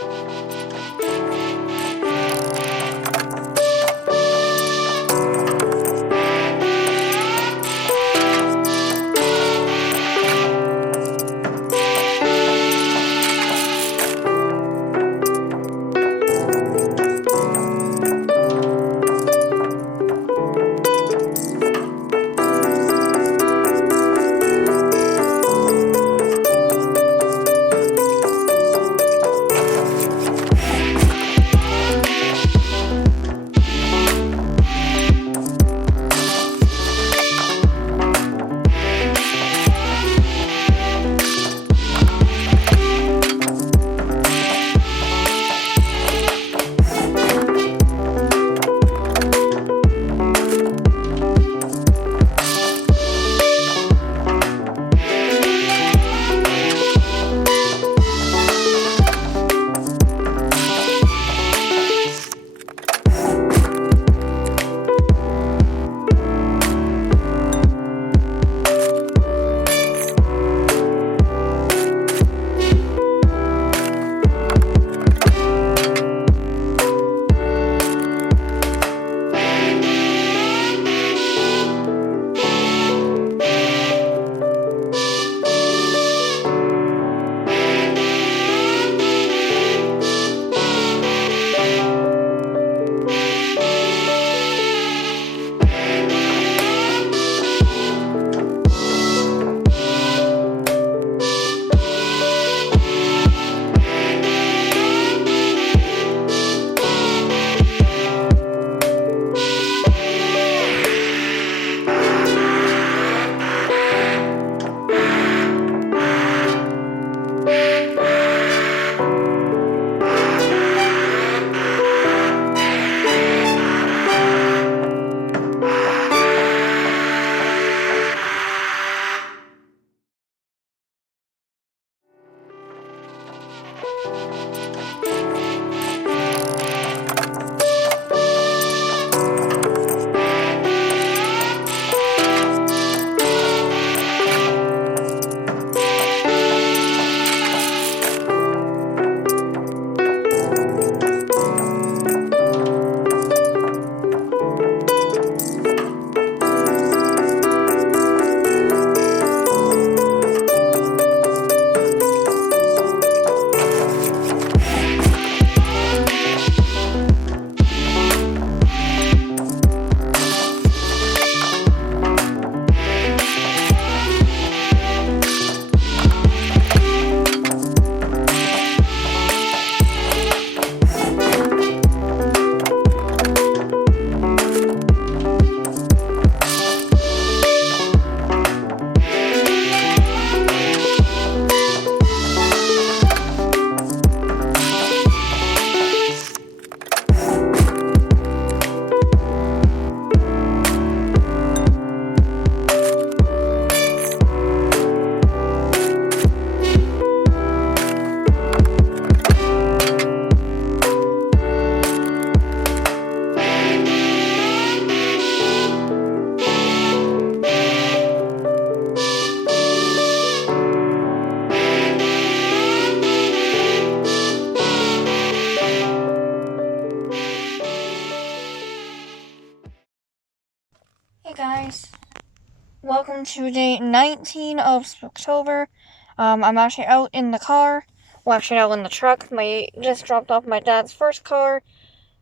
Hey guys, welcome to day 19 of Spooktober. I'm actually out in the car. Well, actually out in the truck. Just dropped off my dad's first car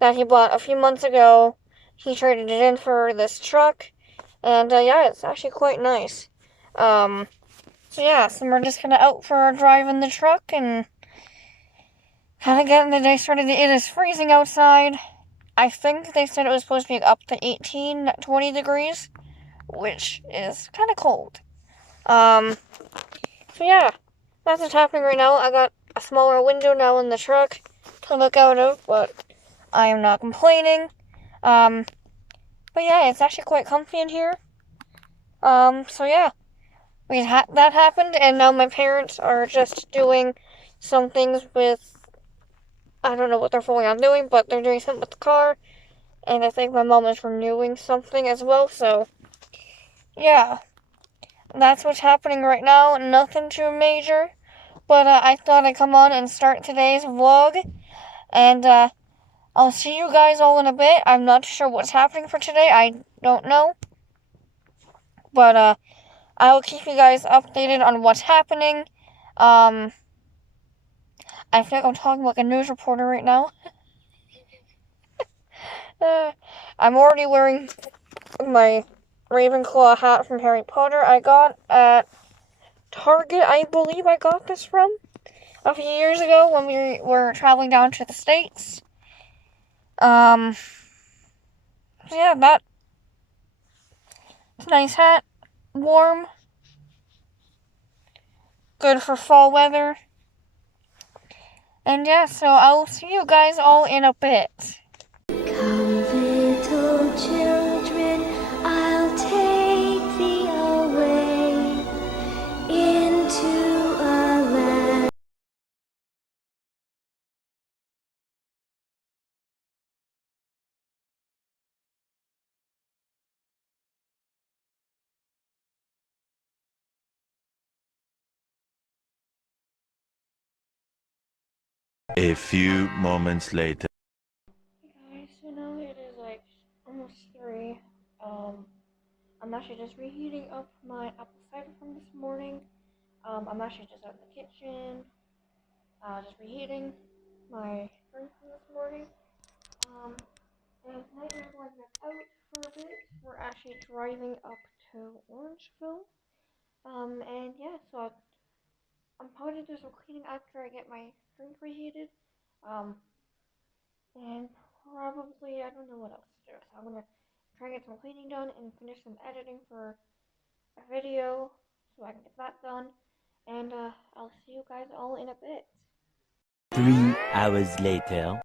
that he bought a few months ago. He traded it in for this truck, and yeah, it's actually quite nice. So we're just kind of out for a drive in the truck and kind of getting the day started. It is freezing outside. I think they said it was supposed to be up to 18, 20 degrees, which is kind of cold. So yeah, that's what's happening right now. I got a smaller window now in the truck to look out of, but I am not complaining. But yeah, it's actually quite comfy in here. So yeah, that happened, and now my parents are just doing some things with, I don't know what they're fully on doing, but they're doing something with the car, and I think my mom is renewing something as well, so yeah, that's what's happening right now. Nothing too major, But I thought I'd come on and start today's vlog. And I'll see you guys all in a bit. I'm not sure what's happening for today. I don't know. But I will keep you guys updated on what's happening. I feel like I'm talking like a news reporter right now. I'm already wearing my Ravenclaw hat from Harry Potter. I got at Target, I believe I got this from a few years ago when we were traveling down to the States. Yeah, it's a nice hat. Warm. Good for fall weather. And yeah, so I'll see you guys all in a bit. Come, little children, I'll take thee away into a land. A few moments later. Hey guys, so now it is like almost 3. I'm actually just reheating up my apple cider from this morning. I'm actually just out in the kitchen, just reheating my drink from this morning. And tonight we're going back out for a bit. We're actually driving up to Orangeville. And yeah, so I'm probably gonna do some cleaning after I get my drink reheated. And probably, I don't know what else to do. So I'm gonna try and get some cleaning done and finish some editing for a video so I can get that done. And I'll see you guys all in a bit. 3 hours later.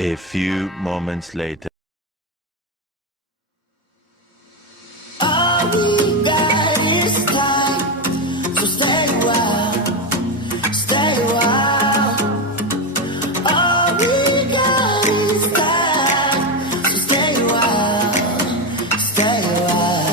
A few moments later. All we got is time, so stay a while, stay a while. All we got is time, so stay a while, stay a while.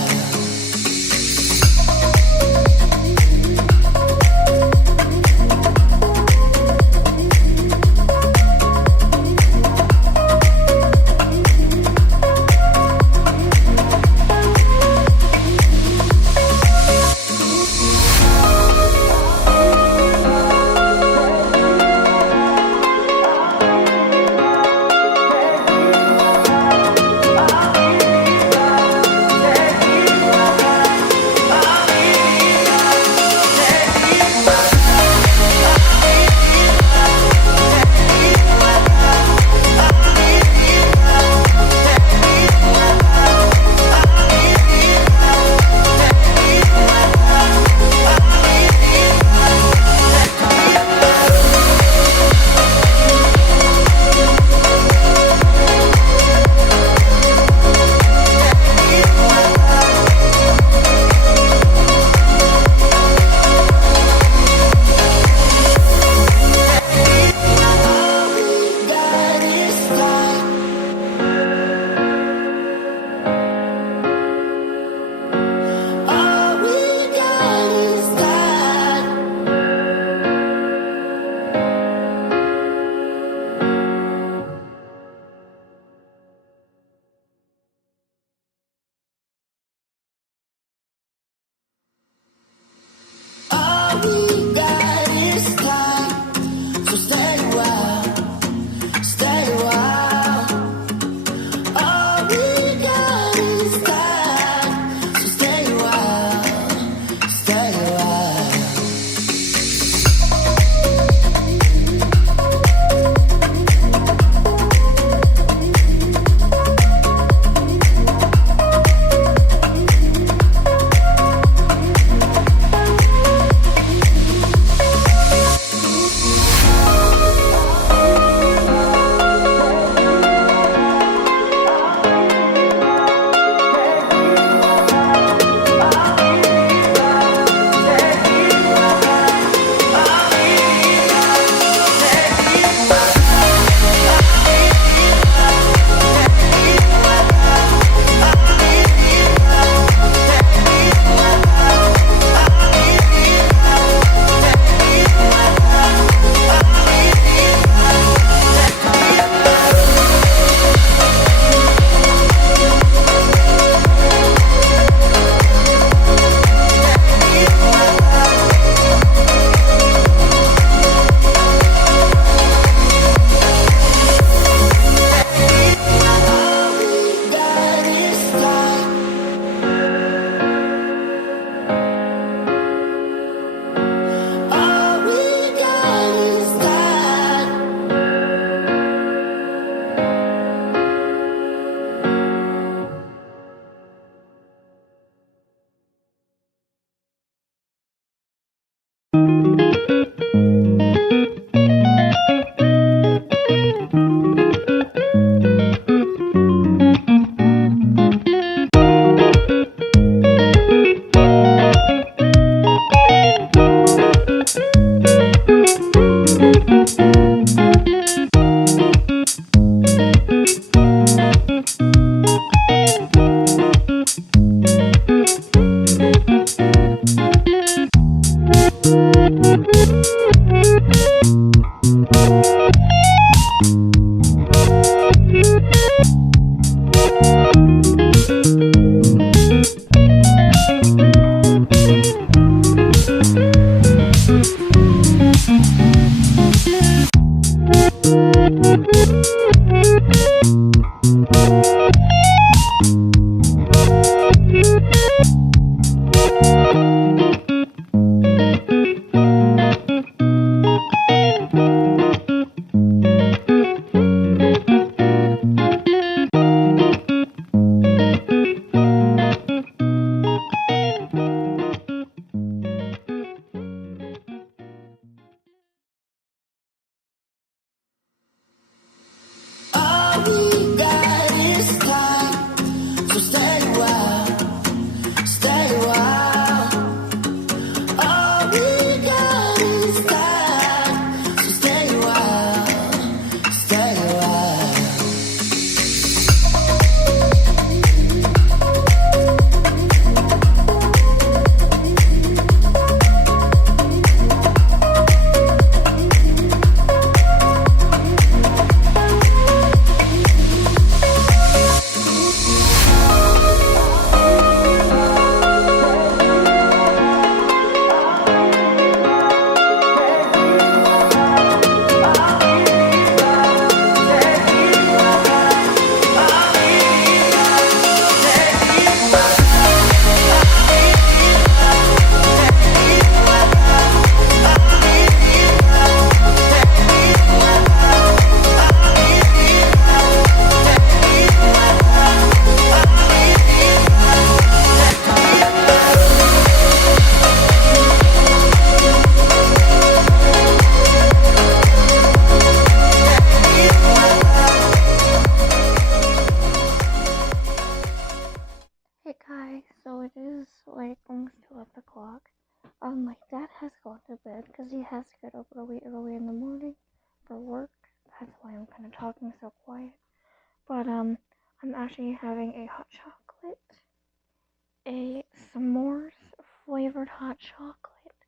almost 2 o'clock. My dad has gone to bed because he has to get up really early in the morning for work. That's why I'm kind of talking so quiet. But I'm actually having a hot chocolate, a s'mores flavored hot chocolate.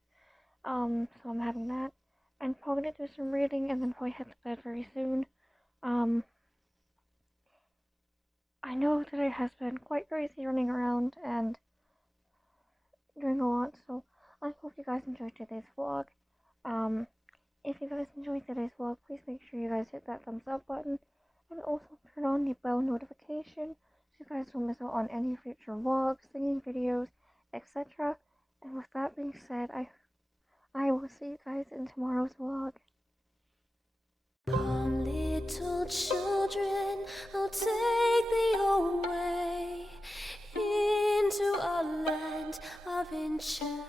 So I'm having that, and probably gonna do some reading, and then probably head to bed very soon. I know that it has been quite crazy running around and doing a lot, so I hope you guys enjoyed today's vlog. If you guys enjoyed today's vlog, please make sure you guys hit that thumbs up button, and also turn on the bell notification so you guys don't miss out on any future vlogs, singing videos, etc. And with that being said, I will see you guys in tomorrow's vlog. Come, little children, I'll take thee away into a land of enchantment.